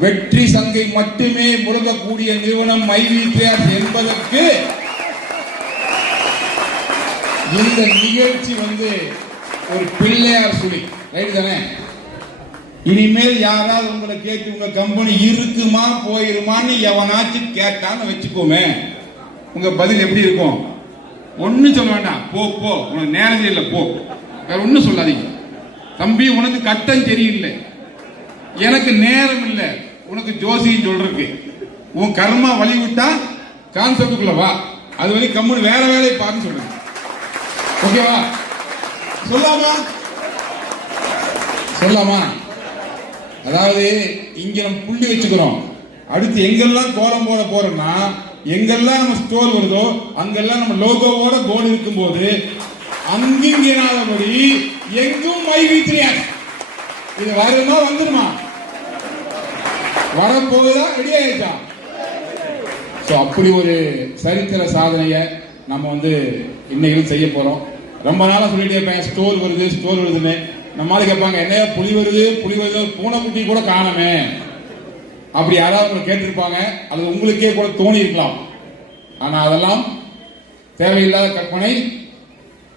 வெற்றி சங்கை மட்டுமே முழங்கக்கூடிய நிறுவனம் ஐவிபிஆர் என்பதற்கு இந்த நிகழ்ச்சி வந்து ஒரு பிள்ளையார் சுழி. ரைட் தானே? இனிமேல் யாராவது உங்களை கேட்டு உங்க கம்பெனி இருக்குமா போயிருமான்னு எவனாச்சும் கேட்டான்னு வச்சுக்கோமே. உங்க பதில் எப்படி இருக்கும்? ஒன்றும் சொல்ல வேண்டாம். போ போ. உனக்கு நேரம் இல்லை போ. வேற ஒன்றும் சொல்லாதீங்க. தம்பி உனக்கு கட்டம் சரியில்லை எனக்கு நேரம் இல்லை. உனக்கு ஜோசியம் சொல்றதுக்கு. உன் கர்மா வழி விட்டா கான்செப்டுக்குள்ள வா. அது வரைக்கும் கம்முன்னு வேற வேலையை பாருன்னு சொல்றேன். ஓகேவா சொல்லாமா? சொல்லாமா? அதாவது இங்க நம்ம புள்ளி வச்சுக்கிறோம். அடுத்து எங்கெல்லாம் கோலம் போட போறோம்னா எங்கெல்லாம் நம்ம ஸ்டோர் வருதோ அங்கெல்லாம் நம்ம லோகோவோட கோல் இருக்கும்போது அங்கிங்கனாதபடி எங்கும் மை வீத்திரியார் இது வருமா வந்துருமா? வரப்போகுதா? ரெடி ஆயிடுச்சா? ஸோ அப்படி ஒரு சரித்திர சாதனையை நம்ம வந்து இன்னைக்கு செய்ய போறோம். ரொம்ப நாளாக சொல்லிட்டே இருப்பேன் ஸ்டோர் வருது ஸ்டோர் வருதுன்னு. நம்ம கேட்பாங்க என்ன புலி வருது புலி வருது பூனைக்குட்டி கூட காணமே. அப்படி யாராவது உங்களை கேட்டிருப்பாங்க அது உங்களுக்கே கூட தோணி இருக்கலாம் ஆனா அதெல்லாம் தேவையில்லாத கற்பனை.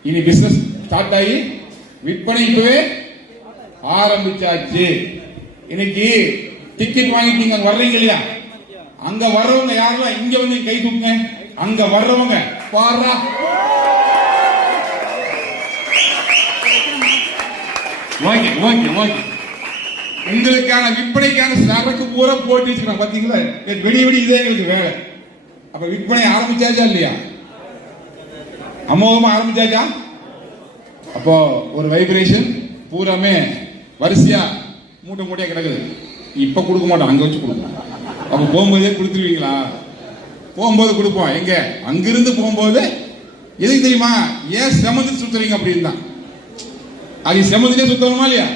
இனி பிசினஸ் ஸ்டார்ட் ஆகி விற்பனை இப்பவே ஆரம்பிச்சாச்சு. இன்னைக்கு டிக்கெட் வாங்கிட்டீங்க அங்க வர்றீங்க இல்லையா அங்க வர்றவங்க யாரெல்லாம் இங்க வந்து கை தூக்குங்க. அங்க வர்றவங்க பாரா. Okay okay okay. உங்களுக்கான விற்பனைக்கான சரக்கு பூரா போட்டு வச்சுக்கிறோம் பாத்தீங்களா? வெடி வெடி இதே எங்களுக்கு வேலை. அப்ப விற்பனை ஆரம்பிச்சாச்சா இல்லையா? அமோகமா ஆரம்பிச்சாச்சா? அப்போ ஒரு வைப்ரேஷன் பூராமே வரிசையா மூட்டை மூட்டையா கிடக்குது. இப்ப கொடுக்க மாட்டோம் அங்க வச்சு கொடுப்போம். அப்ப போகும்போதே கொடுத்துருவீங்களா? போகும்போது கொடுப்போம். எங்க? அங்கிருந்து போகும்போது எதுக்கு தெரியுமா? ஏன் செமந்து சுத்துறீங்க அப்படின்னு தான். அது சிரமத்திலே சுத்தணுமா இல்லையா?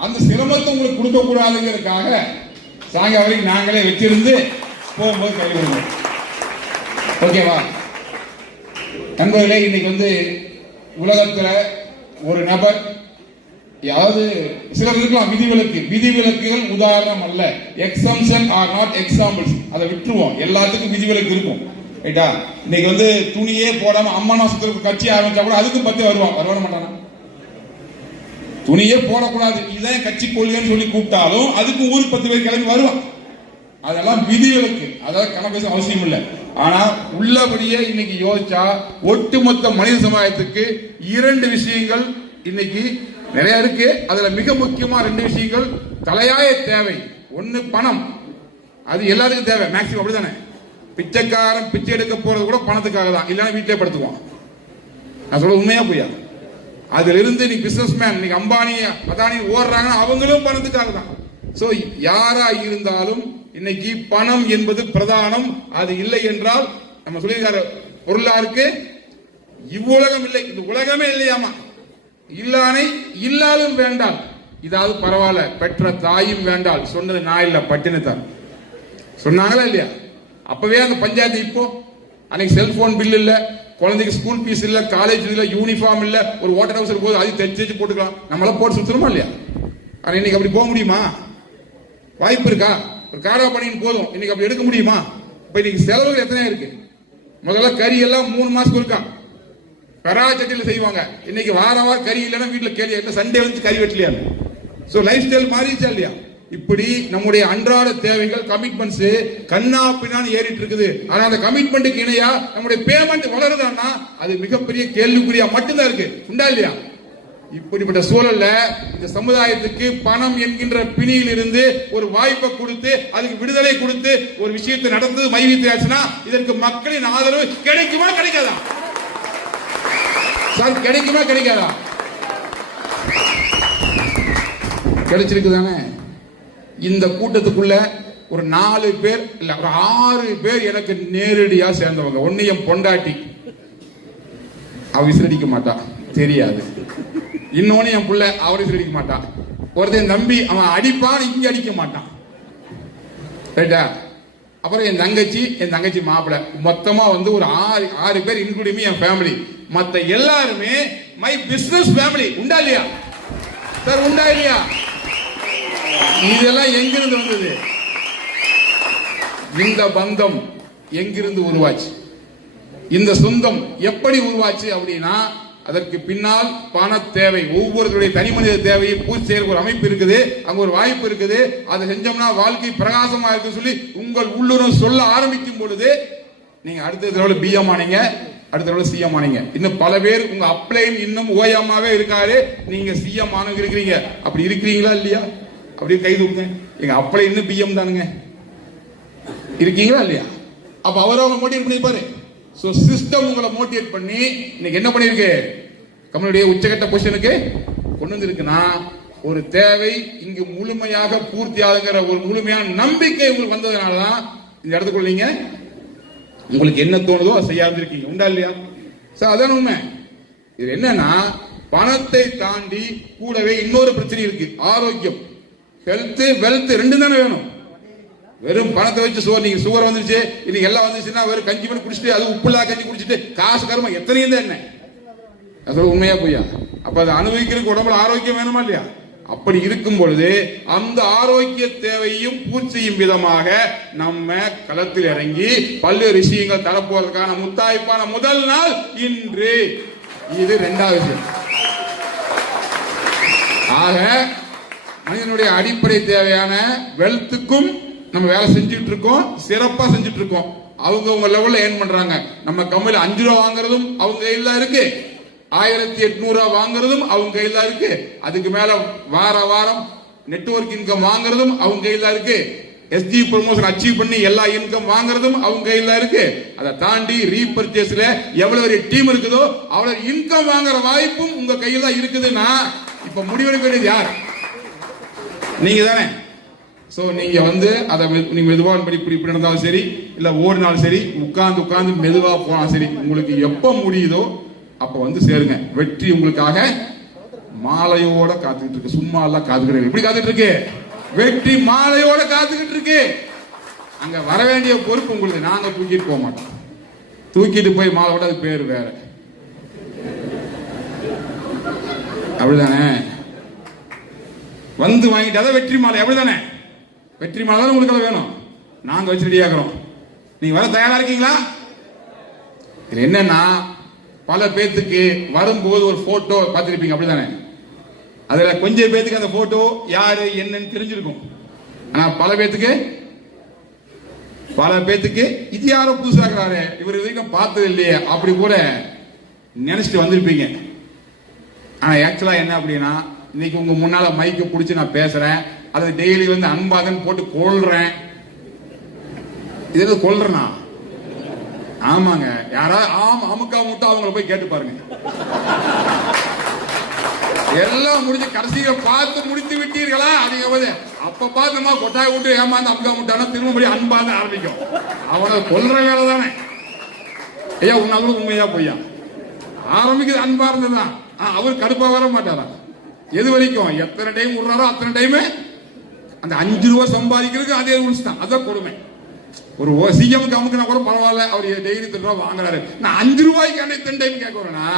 அந்த சிரமத்தை உங்களுக்கு கொடுக்க கூடாதுங்கிறதுக்காக சாயங்காலம் வரைக்கும் நாங்களே வச்சிருந்து போகும்போது கை ஓகேவா? நண்பர்களே இன்னைக்கு வந்து உலகத்துல ஒரு நபர் யாவது சிலர் இருக்கலாம் விதிவிலக்கு. விதிவிலக்குகள் உதாரணம் அல்ல. எக்ஸம்ஷன் ஆர் நாட் எக்ஸாம்பிள்ஸ் அதை விட்டுருவோம். எல்லாத்துக்கும் விதிவிலக்கு இருக்கும். ரைட்டா இன்னைக்கு வந்து துணியே போடாம அம்மா மாசத்துக்கு கட்சி ஆரம்பிச்சா கூட அதுக்கும் பத்தி வருவான். வருவான மாட்டானா? துணியே போடக்கூடாது. இதுதான் கட்சி கொள்கைன்னு சொல்லி கூப்பிட்டாலும் அதுக்கு ஊருக்கு பத்து பேர் கிளம்பி வருவான். அதெல்லாம் விதிவிலக்கு. அதாவது கணக்கு பேச அவசியம் இல்லை. ஆனா உள்ளபடியே இன்னைக்கு யோசிச்சா ஒட்டுமொத்த மனித சமுதாயத்துக்கு இரண்டு விஷயங்கள் இன்னைக்கு நிறைய இருக்கு. அதுல மிக முக்கியமா ரெண்டு விஷயங்கள். தலையாய தேவை. ஒண்ணு பணம். அது எல்லாத்துக்கும் தேவை. மேக்சிமம் அப்படிதானே பிச்சைக்காரன் பிச்சை எடுக்க போறது கூட பணத்துக்காக தான். இல்லைன்னா வீட்டிலே படுத்துவான் நான் சொல்ல உண்மையா போயா அதுல இருந்து நீ பிசினஸ் மேன் இன்னைக்கு அம்பானி அதானி ஓடுறாங்கன்னா அவங்களும் பணத்துக்காக தான். சோ யாரா இருந்தாலும் இன்னைக்கு பணம் என்பது பிரதானம். அது இல்லை என்றால் நம்ம சொல்லியிருக்காரு பொருளாருக்கு இவ்வுலகம் இல்லை. இந்த உலகமே இல்லையாமா? இல்லானை இல்லாலும் வேண்டாம். இதாவது பரவாயில்ல பெற்ற தாயும் வேண்டால் சொன்னது நான் இல்ல பட்டினத்தார் சொன்னாங்களா இல்லையா? அப்பவே அந்த பஞ்சாயத்து இப்போ அன்னைக்கு செல்போன் பில் இல்ல குழந்தைக்கு ஸ்கூல் ஃபீஸ் இல்ல காலேஜ் இல்ல யூனிஃபார்ம் இல்ல ஒரு வாட்டர் ஹவுஸ் போது அது தைச்சு தைச்சு போட்டுக்கலாம். நம்மள போட்டு சுத்தணுமா இல்லையா? ஆனா இன்னைக்கு அப்படி போக முடியுமா? வாய்ப்பு இருக்கா? ஒரு காடா பண்ணின்னு போதும். இன்னைக்கு அப்படி எடுக்க முடியுமா? இப்ப இன்னைக்கு செலவுகள் எத்தனை இருக்கு? முதல்ல கறி எல்லாம் மூணு மாசத்துக்கு இருக்கா கராச்சட்டியில செய்வாங்க. இன்னைக்கு வாரம் வாரம் கறி இல்லைன்னா வீட்டில் கேள்வி இல்லை சண்டே வந்து கறி வெட்டலையா ஸோ லைஃப் ஸ்டைல் மாறிச்சா இல்லையா? இப்படி நம்முடைய அன்றாட தேவைகள் கமிட்மெண்ட்ஸ் கண்ணா பின்னான்னு ஏறிட்டு இருக்குது. ஆனா அந்த கமிட்மெண்ட்டுக்கு இணையா நம்முடைய பேமெண்ட் வளருதான்னா அது மிகப்பெரிய கேள்விக்குறியா மட்டும்தான் இருக்கு. உண்டா இல்லையா? இப்படிப்பட்ட சூழல்ல இந்த சமுதாயத்துக்கு பணம் என்கின்ற பிணியில் இருந்து ஒரு வாய்ப்பை கொடுத்து அதுக்கு விடுதலை கொடுத்து ஒரு விஷயத்தை நடந்தது மைவித்தாச்சுன்னா இதற்கு மக்களின் ஆதரவு கிடைக்குமா கிடைக்காதா? சார் கிடைக்குமா கிடைக்காதா? கிடைச்சிருக்கு தானே இந்த கூட்டத்துக்குள்ள ஒரு நாலு பேர் இல்ல ஒரு ஆறு பேர் எனக்கு நேரடியா சேர்ந்தவங்க. ஒன்னு என் பொண்டாட்டி. அவ விசிலடிக்க மாட்டா. தெரியாது. இன்னொன்னு என் புள்ள அவர் விசிலடிக்க மாட்டான் ஒருத்தன் நம்பி அவன் அடிப்பான் இங்க அடிக்க மாட்டான். ரைட்டா அப்புறம் என் தங்கச்சி என் தங்கச்சி மாப்பிள்ளை மொத்தமா வந்து ஒரு ஆறு ஆறு பேர் இன்க்ளூடிங் என் ஃபேமிலி மற்ற எல்லாருமே மை பிசினஸ் ஃபேமிலி உண்டா இல்லையா? சார் உண்டா இல்லையா? இதெல்லாம் எங்கிருந்து வந்தது? இந்த பந்தம் எங்கிருந்து உருவாச்சு? இந்த சொந்தம் எப்படி உருவாச்சு அப்படின்னா அதற்கு பின்னால் பண தேவை ஒவ்வொருத்தருடைய தனி மனித தேவையை பூர்த்தி செய்யற ஒரு அமைப்பு இருக்குது. அங்க ஒரு வாய்ப்பு இருக்குது. அதை செஞ்சோம்னா வாழ்க்கை பிரகாசமா இருக்கு சொல்லி உங்கள் உள்ளுணர்வு சொல்ல ஆரம்பிக்கும் பொழுது நீங்க அடுத்த தடவை பிஎம் ஆனீங்க. அடுத்த தடவை சிஎம் ஆனீங்க. இன்னும் பல பேர் உங்க அப்ளைன் இன்னும் ஓயாமாவே இருக்காரு. நீங்க சிஎம் ஆனவங்க இருக்கிறீங்க அப்படி இருக்கிறீங்களா இல்லையா? அப்படியே கை தூங்க எங்க அப்ளை இன்னும் பிஎம் தானுங்க. இருக்கீங்களா இல்லையா? அப்ப அவர் அவங்க மோட்டிவேட் பண்ணிருப்பாரு ஸோ சிஸ்டம் உங்களை மோட்டிவேட் பண்ணி இன்னைக்கு என்ன பண்ணிருக்கு கம்பெனியுடைய உச்சகட்ட பொசிஷனுக்கு கொண்டு வந்திருக்குன்னா ஒரு தேவை இங்கு முழுமையாக பூர்த்தி ஆகுங்கிற ஒரு முழுமையான நம்பிக்கை உங்களுக்கு வந்ததுனால தான் இந்த இடத்துக்குள்ள நீங்க உங்களுக்கு என்ன தோணுதோ அதை செய்ய உண்டா இல்லையா? சார் அதான் உண்மை. இது என்னன்னா பணத்தை தாண்டி கூடவே இன்னொரு பிரச்சனை இருக்கு. ஆரோக்கியம். ஹெல்த் வெல்த் ரெண்டு தானே வேணும். வெறும் பணத்தை வச்சு சுகர் நீங்க சுகர் வந்துருச்சு இன்னைக்கு எல்லாம் வந்துருச்சுன்னா வெறும் கஞ்சி பண்ணி குடிச்சிட்டு அது உப்புலா கஞ்சி குடிச்சிட்டு காசு கருமா எத்தனையும் தான் என்ன? நான் உண்மையா பொய்யா? அப்ப அதை அனுபவிக்கிறதுக்கு உடம்புல ஆரோக்கியம் வேணுமா இல்லையா? அப்படி இருக்கும் பொழுது அந்த ஆரோக்கிய தேவையும் பூர்த்தி செய்யும் விதமாக நம்ம களத்தில் இறங்கி பல்வேறு விஷயங்கள் தரப்போவதற்கான முத்தாய்ப்பான முதல் நாள் இன்று. இது ரெண்டாவது விஷயம். ஆக மனிதனுடைய அடிப்படை தேவையான வெல்த்துக்கும் நம்ம வேலை செஞ்சுட்டு இருக்கோம் சிறப்பா செஞ்சுட்டு இருக்கோம் அவங்க அவங்க லெவல்ல ஏர்ன் பண்றாங்க. நம்ம கம்பெனில அஞ்சு ரூபா வாங்குறதும் அவங்க கையில் தான் இருக்கு. ஆயிரத்தி எட்நூறுவா வாங்குறதும் அவங்க கையில் தான் இருக்கு. அதுக்கு மேல வார வாரம் நெட்வொர்க் இன்கம் வாங்குறதும் அவங்க கையில் தான் இருக்கு. எஸ்ஜி ப்ரொமோஷன் அச்சீவ் பண்ணி எல்லா இன்கம் வாங்குறதும் அவங்க கையில் தான் இருக்கு. அதை தாண்டி ரீபர்ச்சேஸ்ல எவ்வளவு பெரிய டீம் இருக்குதோ அவ்வளவு இன்கம் வாங்குற வாய்ப்பும் உங்க கையில் தான் இருக்குதுன்னா இப்ப முடிவெடுக்க வேண்டியது யார்? நீங்க தானே. ஸோ நீங்க வந்து அதை மெ- மெதுவாக படி இப்படி இப்படி நடந்தாலும் சரி இல்லை ஓடினாலும் சரி உட்காந்து உட்காந்து மெதுவாக போனாலும் சரி உங்களுக்கு எப்போ முடியுதோ அப்ப வந்து சேருங்க. வெற்றி உங்களுக்காக மாலையோட காத்துக்கிட்டு இருக்கு சும்மா எல்லாம் காத்துக்கிட்டு இப்படி காத்துக்கிட்டு இருக்கு வெற்றி மாலையோட காத்துக்கிட்டு இருக்கு அங்க வர வேண்டிய பொறுப்பு உங்களுக்கு நாங்க தூக்கிட்டு போக மாட்டோம். தூக்கிட்டு போய் மாலையோட அது பேர் வேற. அப்படிதானே? வந்து வாங்கிட்டு அதான் வெற்றி மாலை. அப்படிதானே? வெற்றி மாலை தானே உங்களுக்கு வேணும். நாங்க வச்சு ரெடி ஆகிறோம் நீங்க வர தயாரா இருக்கீங்களா? இது என்னன்னா பல பேத்துக்கு வரும்போது ஒரு போட்டோ பார்த்துருப்பீங்க அப்படிதானே? அதுல கொஞ்சம் பேத்துக்கு அந்த போட்டோ யாரு என்னன்னு தெரிஞ்சிருக்கும். ஆனா பல பேத்துக்கு பல பேத்துக்கு இது யாரோ புதுசா இருக்கிறாரு இவர் வரைக்கும் பார்த்தது இல்லையே அப்படி கூட நினைச்சிட்டு வந்திருப்பீங்க. ஆனா ஆக்சுவலா என்ன அப்படின்னா இன்னைக்கு உங்க முன்னால மைக்கு பிடிச்சி நான் பேசுறேன் அதை டெய்லி வந்து அன்பாதன் போட்டு கொள்றேன் இது கொள்றேனா ஆமாங்க. யாரா ஆம் அமுக்கா முட்டா அவங்கள போய் கேட்டு பாருங்க. எல்லாம் முடிஞ்சு கடைசியில பார்த்து முடித்து விட்டீர்களா? அதிக போது அப்ப பார்த்தோமா கொட்டாய் விட்டு ஏமாந்து அமுக்கா முட்டானா திரும்ப அன்பாக அன்பாந்து ஆரம்பிக்கும். அவனை கொல்ற வேலை தானே. ஐயா உன்னால உண்மையா பொய்யா? ஆரம்பிக்குது அன்பா இருந்ததுதான் அவர் கடுப்பா வர மாட்டாரா? எது வரைக்கும்? எத்தனை டைம் விடுறாரோ அத்தனை டைம் அந்த அஞ்சு ரூபா சம்பாதிக்கிறதுக்கு அதே ரூல்ஸ் தான். அதான் கொடுமை. ஒரு சிஎம் அமுக்குனா கூட பரவாயில்ல அவர் டெய்லி ரெண்டு ரூபா வாங்குறாரு. நான் அஞ்சு ரூபாய்க்கு என்ன இத்தனை டைம் கேட்கறேன்னா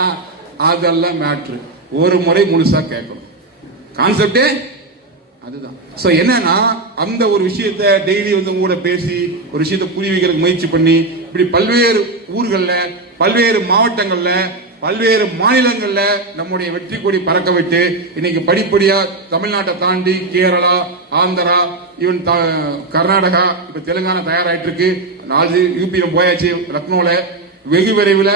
அதெல்லாம் மேட்ரு ஒரு முறை முழுசா கேட்கணும். கான்செப்டே அதுதான். சோ என்னன்னா அந்த ஒரு விஷயத்த டெய்லி வந்து கூட பேசி ஒரு விஷயத்த புரிய வைக்கிறதுக்கு முயற்சி பண்ணி இப்படி பல்வேறு ஊர்களில் பல்வேறு மாவட்டங்கள்ல பல்வேறு மாநிலங்கள்ல நம்முடைய வெற்றி கொடி பறக்க விட்டு இன்னைக்கு படிப்படியா தமிழ்நாட்டை தாண்டி கேரளா ஆந்திரா ஈவன் கர்நாடகா இப்ப தெலுங்கானா தயாராயிட்டு இருக்கு நாலு யூபியில போயாச்சு லக்னோல. வெகு விரைவில்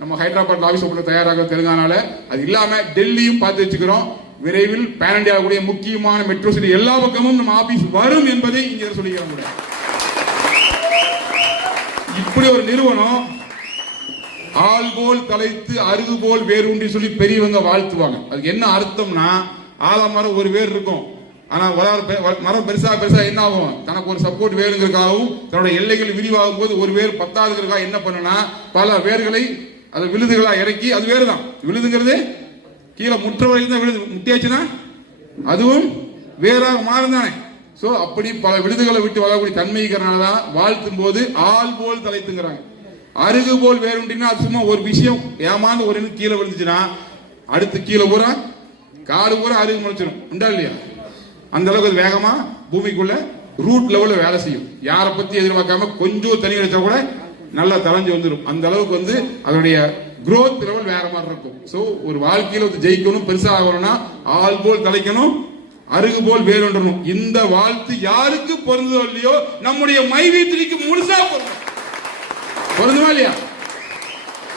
நம்ம ஹைதராபாத் ஆஃபீஸ் ஓப்பன் தயாராக தெலுங்கானால. அது இல்லாம டெல்லியும் பார்த்து வச்சுக்கிறோம். விரைவில் பேன் இண்டியா கூடிய முக்கியமான மெட்ரோ சிட்டி எல்லா பக்கமும் நம்ம ஆபீஸ் வரும் என்பதை இங்க சொல்லிக்கிறோம் இப்படி ஒரு நிறுவனம் ஆள் போல் தலைத்து அருகு போல் வேரூன்றி சொல்லி பெரியவங்க வாழ்த்துவாங்க. அதுக்கு என்ன அர்த்தம்னா ஆலமரம் ஒரு வேர் இருக்கும். ஆனா பெ- மரம் பெருசா பெருசா என்ன ஆகும்? தனக்கு ஒரு சப்போர்ட் வேணுங்கிறதுக்காகவும் தன்னோட எல்லைகள் விரிவாகும் போது ஒரு வேர் பத்தாதுங்கிறதுக்காக என்ன பண்ணுனா பல வேர்களை அது விழுதுகளா இறக்கி அது வேறு தான் விழுதுங்கிறது கீழே முற்ற வரைக்கும் தான் விழுது. முட்டியாச்சுன்னா அதுவும் வேறாக மாறும் தானே சோ அப்படி பல விழுதுகளை விட்டு வரக்கூடிய தன்மைக்கிறனால தான் வாழ்த்தும் போது ஆள் போல் தலைத்துங்கிறாங்க. அருகு போல் வேறுண்டினா அது சும்மா ஒரு விஷயம் ஏமாந்து ஒரு இன்னும் கீழே விழுந்துச்சுன்னா அடுத்து கீழே பூரா காடு பூரா அருகு முளைச்சிடும் உண்டா இல்லையா? அந்த அளவுக்கு அது வேகமா பூமிக்குள்ள ரூட் லெவலில் வேலை செய்யும். யாரை பத்தி எதிர்பார்க்காம கொஞ்சம் தண்ணி அடிச்சா கூட நல்லா தலைஞ்சு வந்துடும் அந்த அளவுக்கு வந்து அதனுடைய குரோத் லெவல் வேற மாதிரி இருக்கும். ஸோ ஒரு வாழ்க்கையில் வந்து ஜெயிக்கணும் பெருசாக ஆகணும்னா ஆள் போல் தலைக்கணும் அருகு போல் வேறுன்றணும் இந்த வாழ்த்து யாருக்கு பொருந்தோ இல்லையோ நம்முடைய மைவீத்திரிக்கு முழுசா பொருந்தும். பொருந்துமா இல்லையா?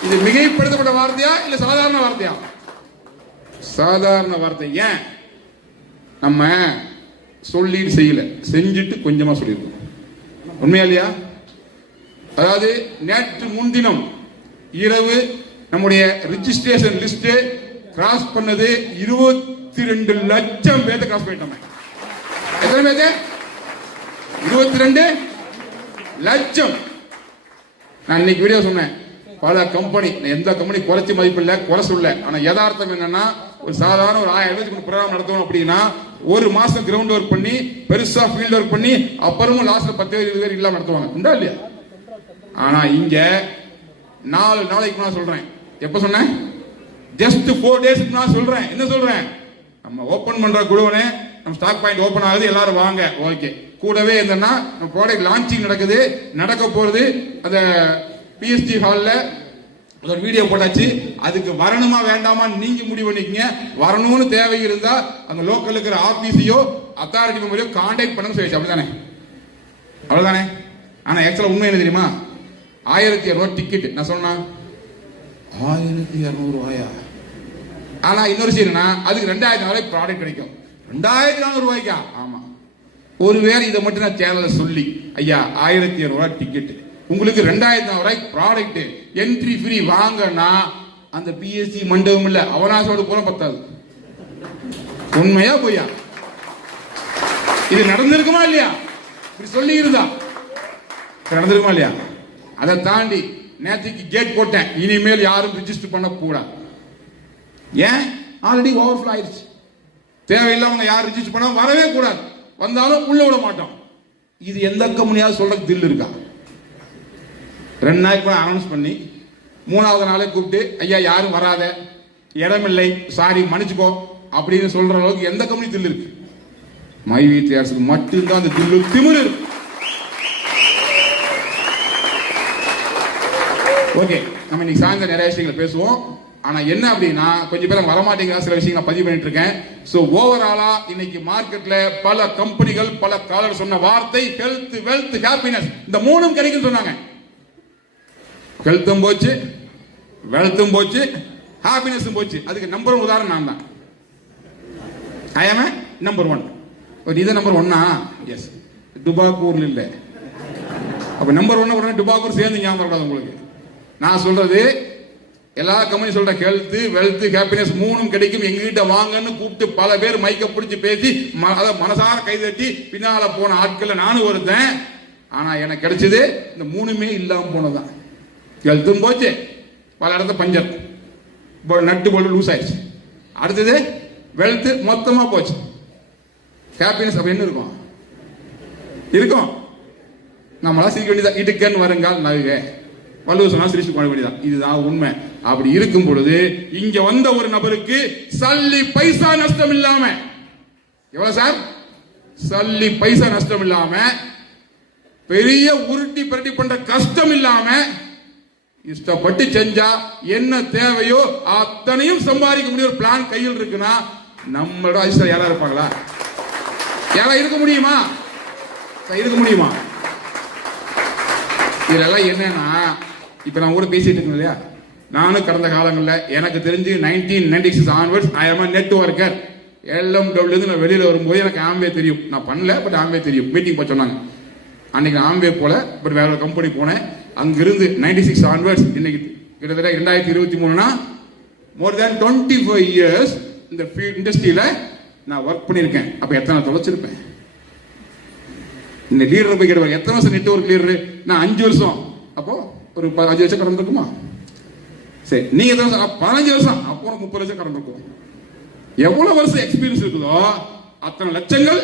இது மிகைப்படுத்தப்பட்ட வார்த்தையா இல்ல சாதாரண வார்த்தையா? சாதாரண வார்த்தை. ஏன்? நம்ம சொல்லிட்டு செய்யல. செஞ்சுட்டு கொஞ்சமா சொல்லியிருக்கோம் உண்மையா இல்லையா? அதாவது நேற்று முன்தினம் இரவு நம்முடைய ரிஜிஸ்ட்ரேஷன் லிஸ்ட் கிராஸ் பண்ணது இருபத்தி ரெண்டு லட்சம் பேர்த்த கிராஸ் பண்ணிட்டோம். எத்தனை பேர்த்து? இருபத்தி ரெண்டு லட்சம். நான் இன்னைக்கு வீடியோ சொன்னேன். பல கம்பெனி எந்த கம்பெனி குறைச்சி மதிப்பு இல்ல குறை சொல்ல ஆனா யதார்த்தம் என்னன்னா ஒரு சாதாரண ஒரு ஆயிரம் பேருக்கு ப்ரோக்ராம் நடத்தணும் அப்படின்னா ஒரு மாசம் கிரவுண்ட் ஒர்க் பண்ணி பெருசா ஃபீல்ட் ஒர்க் பண்ணி அப்புறமும் லாஸ்ட்ல பத்து பேர் இருபது பேர் இல்லாம நடத்துவாங்க. உண்டா இல்லையா? ஆனா இங்க நாலு நாளைக்கு நான் சொல்றேன். எப்ப சொன்னேன்? ஜஸ்ட் ஃபோர் டேஸ்க்கு நான் சொல்றேன். என்ன சொல்றேன்? நம்ம ஓபன் பண்ற குழுவனே நம்ம ஸ்டாக் பாயிண்ட் ஓபன் ஆகுது எல்லாரும் வாங்க. ஓகே கூடவே என்னன்னா நம்ம ப்ராடக்ட் லான்ச்சிங் நடக்குது நடக்க போறது அந்த பிஎஸ்டி ஹாலில் ஒரு வீடியோ போட்டாச்சு. அதுக்கு வரணுமா வேண்டாமா நீங்க முடிவு பண்ணிக்கங்க. வரணும்னு தேவை இருந்தா அந்த லோக்கல் இருக்கிற ஆபீஸையோ அத்தாரிட்டி மெம்பரையோ கான்டாக்ட் பண்ண சொல்லிச்சு அப்படிதானே அவ்வளவுதானே? ஆனா ஆக்சுவலா உண்மை என்ன தெரியுமா? ஆயிரத்தி இரநூறு டிக்கெட் நான் சொன்னா ஆயிரத்தி இரநூறு ரூபாயா? ஆனா இன்னொரு விஷயம் என்னன்னா அதுக்கு ரெண்டாயிரத்தி நாளைக்கு ப்ராடக்ட் கிடைக்கும். ரெண்டாயிரத்தி நானூறு ரூபாய்க்கா? ஆமா. ஒருவேளை இதை மட்டும் நான் சேனல்ல சொல்லி ஐயா ஆயிரத்தி இரநூறுவா டிக்கெட் உங்களுக்கு ரெண்டாயிரத்தி ரூபாய் ரூபாய்க்கு ப்ராடக்ட் என்ட்ரி ஃப்ரீ வாங்கன்னா அந்த பிஎஸ்சி மண்டபம் இல்ல அவனாசோடு கூட பத்தாது. உண்மையா பொய்யா? இது நடந்திருக்குமா இல்லையா? இப்படி சொல்லி இருந்தா நடந்திருக்குமா இல்லையா? அதை தாண்டி நேற்றுக்கு கேட் போட்டேன். இனிமேல் யாரும் ரிஜிஸ்டர் பண்ண கூடாது ஏன்? ஆல்ரெடி ஓவர்ஃப்ளோ ஆயிடுச்சு தேவையில்லாம யாரும் ரிஜிஸ்டர் பண்ண வரவே கூடாது. வந்தாலும் உள்ள விட மாட்டோம். இது எந்த கம்பெனியாவது சொல்றதுக்கு தில் இருக்கா? ரெண்டு நாளைக்கு அனௌன்ஸ் பண்ணி மூணாவது நாளே கூப்பிட்டு ஐயா யாரும் வராத. இடமில்லை. சாரி மன்னிச்சுக்கோ. அப்படின்னு சொல்ற அளவுக்கு எந்த கம்பெனி தில் இருக்கு. மை வீட்டு அரசுக்கு மட்டும்தான் அந்த தில்லு திமிரு. இருக்கு ஓகே நம்ம இன்னைக்கு சாயந்தரம் நிறைய விஷயங்களை பேசுவோம். ஆனா என்ன அப்படின்னா கொஞ்சம் பேர் வரமாட்டேங்கிற சில விஷயங்களை பதிவு பண்ணிட்டு இருக்கேன் ஸோ ஓவராலா இன்னைக்கு மார்க்கெட்ல பல கம்பெனிகள் பல காலர் சொன்ன வார்த்தை ஹெல்த் வெல்த் ஹாப்பினஸ் இந்த மூணும் கிடைக்கும் சொன்னாங்க. ஹெல்த்தும் போச்சு வெல்த்தும் போச்சு ஹாப்பினஸும் போச்சு. அதுக்கு நம்பர் ஒன் உதாரணம் நான் தான். ஐ ஆம் நம்பர் ஒன் ஒரு இது நம்பர் ஒன்னா எஸ் டுபாக்கூர்ல இல்லை. அப்ப நம்பர் ஒன்னு உடனே டுபாக்கூர் சேர்ந்து ஞாபகம் உங்களுக்கு. நான் சொல்றது எல்லா கம்பெனி சொல்ற ஹெல்த் வெல்த் ஹாப்பினஸ் மூணும் கிடைக்கும். எங்ககிட்ட வாங்கன்னு கூப்பிட்டு பல பேர் மைக்க பிடிச்சி பேசி ம- அத மனசார கைதட்டி பின்னால போன ஆட்கள்ல நானும் ஒருத்தன். ஆனா எனக்கு கிடைச்சது இந்த மூணுமே இல்லாம போனதுதான். ஹெல்த்தும் போச்சு. பல இடத்துல பஞ்சர். நட்டு போட்டு லூஸ் ஆயிடுச்சு. அடுத்தது வெல்த் மொத்தமா போச்சு. ஹாப்பினஸ் அப்ப என்ன இருக்கும்? இருக்கும். நம்மளாம் சிரிக்க வேண்டியதா இடுக்கன்னு வருங்கால் நகை வள்ளுவர் சொன்னா சிரிச்சு போட வேண்டியதான் இதுதான் உண்மை. அப்படி இருக்கும் பொழுது இங்க வந்த ஒரு நபருக்கு சல்லி பைசா நஷ்டம் இல்லாம. எவ்வளவு சார்? சல்லி பைசா நஷ்டம் இல்லாம பெரிய உருட்டி பிரட்டி பண்ற கஷ்டம் இல்லாம இஷ்டப்பட்டு செஞ்சா என்ன தேவையோ அத்தனையும் சம்பாதிக்க முடிய ஒரு பிளான் கையில் இருக்குன்னா நம்மளோட அதிர்ஷ்டம் யாரா இருப்பாங்களா? யாரா இருக்க முடியுமா? இருக்க முடியுமா? இதெல்லாம் என்னன்னா இப்போ நான் கூட பேசிட்டு இருக்கேன் இல்லையா? நானும் கடந்த காலங்களில் எனக்கு தெரிஞ்சு nineteen ninety six onwards I M networker LMW இருந்து நான் வெளியில் வரும்போது எனக்கு ஆம்பே தெரியும். நான் பண்ணல பட் ஆம்பே தெரியும். மீட்டிங் போக சொன்னாங்க. அன்னைக்கு நான் ஆம்பே போல பட் வேற ஒரு கம்பெனி போனேன். அங்கிருந்து நைன்டி சிக்ஸ் ஆன்வர்ட்ஸ் இன்னைக்கு கிட்டத்தட்ட ரெண்டாயிரத்தி இருபத்தி மூணுனா more than twenty five years இந்த இண்டஸ்ட்ரியில் நான் ஒர்க் பண்ணியிருக்கேன். அப்போ எத்தனை தொலைச்சிருப்பேன்? இந்த லீடர் போய் கேடுவாங்க எத்தனை வருஷம் நெட்ஒர்க் லீடர் நான் அஞ்சு வருஷம். அப்போ ஒரு பதினஞ்சு அஞ்சு வருஷம் கடன் இருக்குமா சரி நீங்க தான் பதினஞ்சு வருஷம் அப்போ உனக்கு முப்பது லட்சம் கடன் இருக்கும் எவ்வளவு வருஷம் எக்ஸ்பீரியன்ஸ் இருக்குதோ அத்தனை லட்சங்கள்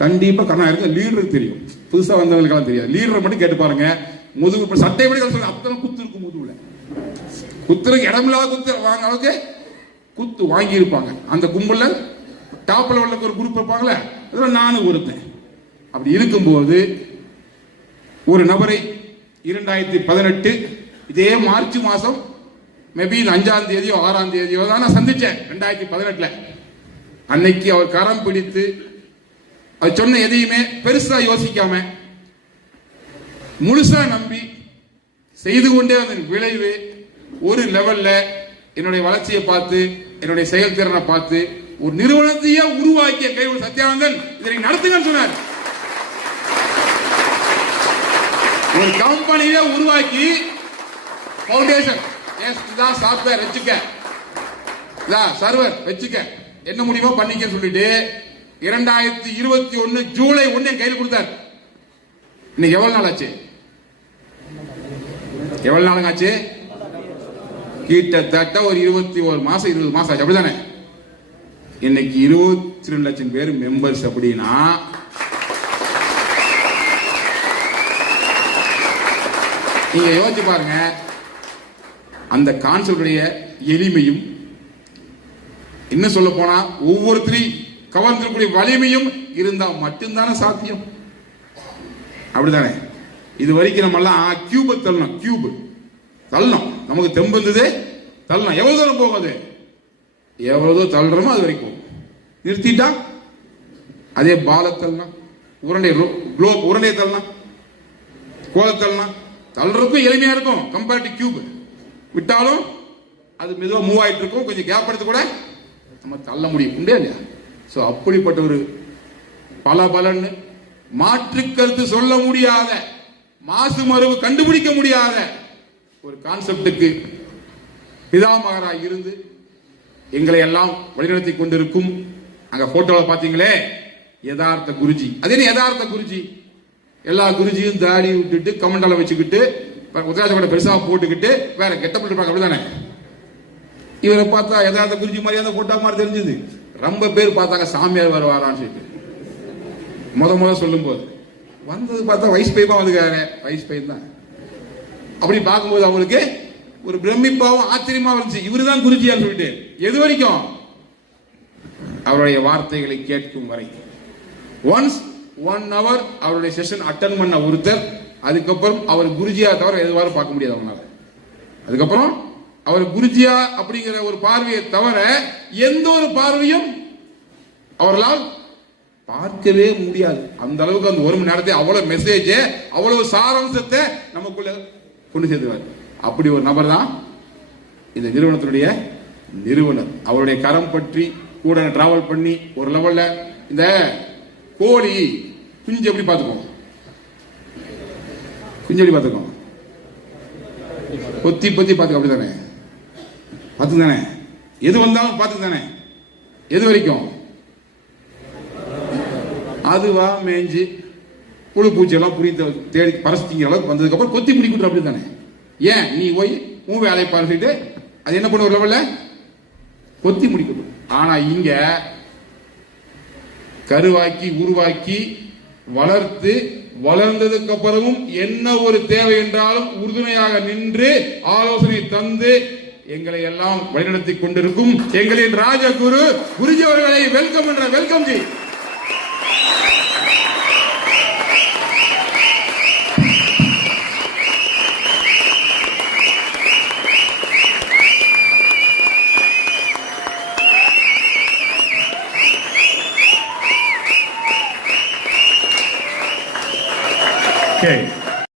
கண்டிப்பா கடன் இருக்கு லீடருக்கு தெரியும். புதுசா வந்தவங்களுக்கெல்லாம் தெரியாது. லீடரை மட்டும் கேட்டு பாருங்க. முதுகு சட்டை படி அத்தனை குத்து இருக்கும் முதுகுல. குத்துறதுக்கு இடமில்லாத குத்து வாங்க அளவுக்கு குத்து வாங்கி இருப்பாங்க அந்த கும்பல்ல டாப்ல உள்ள ஒரு குரூப் இருப்பாங்களே அதுல நானும் ஒருத்தன். அப்படி இருக்கும்போது ஒரு நபரை இரண்டாயிரத்தி பதினெட்டு இதே மார்ச் மாசம் மேபி அஞ்சாம் தேதியோ ஆறாம் தேதியோ தான் நான் சந்திச்சேன் ரெண்டாயிரத்தி பதினெட்டுல. அன்னைக்கு அவர் கரம் பிடித்து அவர் சொன்ன எதையுமே பெருசா யோசிக்காம முழுசா நம்பி செய்து கொண்டே அதன் விளைவு ஒரு லெவல்ல என்னுடைய வளர்ச்சியை பார்த்து என்னுடைய செயல்திறனை பார்த்து ஒரு நிறுவனத்தையே உருவாக்கிய கைவிட சத்யானந்தன் இதை நடத்துங்கன்னு சொன்னார். ஒரு கம்பெனியை உருவாக்கி ஃபவுண்டேஷன் இதான் சாஃப்ட்வேர் வச்சுக்க. இதான் சர்வர் வச்சுக்க. என்ன முடியுமோ பண்ணிக்க சொல்லிட்டு இரண்டாயிரத்தி இருபத்தி ஒன்னு ஜூலை ஒன்னு என் கையில் கொடுத்தார். இன்னைக்கு எவ்வளவு நாள் ஆச்சு? எவ்வளவு நாளுங்க ஆச்சு? கிட்டத்தட்ட ஒரு இருபத்தி ஒரு மாசம் இருபது மாசம் ஆச்சு. அப்படிதானே இன்னைக்கு இருபத்தி ரெண்டு லட்சம் பேர் மெம்பர்ஸ் அப்படின்னா நீங்க யோசிச்சு பாருங்க. அந்த கான்செப்டுடைய எளிமையும் என்ன சொல்ல போனா ஒவ்வொருத்தரையும் கவர்ந்திருக்கக்கூடிய வலிமையும் இருந்தா மட்டும்தானே சாத்தியம்? அப்படிதானே இது வரைக்கும் நம்ம எல்லாம் கியூப தள்ளணும் கியூப் தள்ளணும். நமக்கு தெம்பு இருந்தது தள்ளணும். எவ்வளவு தூரம் போகும் அது? எவ்வளவு தள்ளுறோமோ அது வரைக்கும் போகும். நிறுத்திட்டா? அதே பால தள்ளலாம் உருண்டை குளோப் உருண்டையை தள்ளலாம் கோலத்தள்ளலாம் தள்ளுறதுக்கும் எளிமையா இருக்கும். கம்பேர்ட் டு கியூப் விட்டாலும் அது மெதுவாக மூவ் ஆகிட்டு இருக்கும். கொஞ்சம் கேப் எடுத்து கூட நம்ம தள்ள முடியும். உண்டே இல்லையா? ஸோ அப்படிப்பட்ட ஒரு பல பலன்னு மாற்று கருத்து சொல்ல முடியாத மாசு மருவு கண்டுபிடிக்க முடியாத ஒரு கான்செப்டுக்கு பிதாமகராக இருந்து எங்களை எல்லாம் வழிநடத்தி கொண்டிருக்கும். அங்கே ஃபோட்டோவில் பார்த்தீங்களே யதார்த்த குருஜி. அது என்ன யதார்த்த குருஜி? எல்லா குருஜியும் தாடி விட்டுட்டு கமண்டலம் வச்சுக்கிட்டு உத்தராஜ கூட பெருசா போட்டுக்கிட்டு வேற கெட்டப்பில் இருப்பாங்க அப்படிதானே? இவரை பார்த்தா எதாவது குருஜி மாதிரியா போட்டா மாதிரி தெரிஞ்சது. ரொம்ப பேர் பார்த்தாங்க சாமியார் வருவாரான்னு சொல்லிட்டு. முத முத சொல்லும் போது வந்தது பார்த்தா வயசு பையமா வந்துக்காரு வயசு பையன் தான். அப்படி பார்க்கும்போது அவங்களுக்கு ஒரு பிரமிப்பாவும் ஆச்சரியமா இருந்துச்சு. இவரு தான் குருஜியான்னு சொல்லிட்டு. எது வரைக்கும்? அவருடைய வார்த்தைகளை கேட்கும் வரை. ஒன்ஸ் ஒன் ஹவர் அவருடைய செஷன் அட்டன் பண்ண ஒருத்தர் அதுக்கப்புறம் அவர் குருஜியா தவிர எதுவாரும் பார்க்க முடியாது அவனால அதுக்கப்புறம் அவர் குருஜியா அப்படிங்கிற ஒரு பார்வையை தவிர எந்த ஒரு பார்வையும் அவர்களால் பார்க்கவே முடியாது. அந்த அளவுக்கு அந்த ஒரு மணி நேரத்தை அவ்வளவு மெசேஜ் அவ்வளவு சாராம்சத்தை நமக்குள்ள கொண்டு சேர்த்துவார் அப்படி ஒரு நபர் தான் இந்த நிறுவனத்தினுடைய நிறுவனர். அவருடைய கரம் பற்றி கூட டிராவல் பண்ணி ஒரு லெவல்ல இந்த கோழி குஞ்சு எப்படி பார்த்துக்கோ. குஞ்சு எப்படி பார்த்துக்கும் பொத்தி பொத்தி பார்த்துக்கோ அப்படிதானே பார்த்து தானே எது வந்தாலும் பார்த்து தானே எது வரைக்கும்? அதுவா மேய்ஞ்சு புழு பூச்சியெல்லாம் புரிய தேடி பரசிங்கிற அளவுக்கு வந்ததுக்கு அப்புறம் கொத்தி பிடிக்கிட்டு அப்படி தானே ஏன்? நீ போய் உன் வேலையை பரசிட்டு அது என்ன பண்ண ஒரு லெவலில் கொத்தி முடிக்கணும் ஆனால் இங்கே கருவாக்கி உருவாக்கி வளர்த்து வளர்ந்ததுக்கு அப்புறமும் என்ன ஒரு தேவை என்றாலும் உறுதுணையாக நின்று ஆலோசனை தந்து எங்களை எல்லாம் வழிநடத்தி கொண்டிருக்கும் எங்களின் ராஜகுரு குருஜி அவர்களை வெல்கம் என்ற வெல்கம் ஜி. Okay.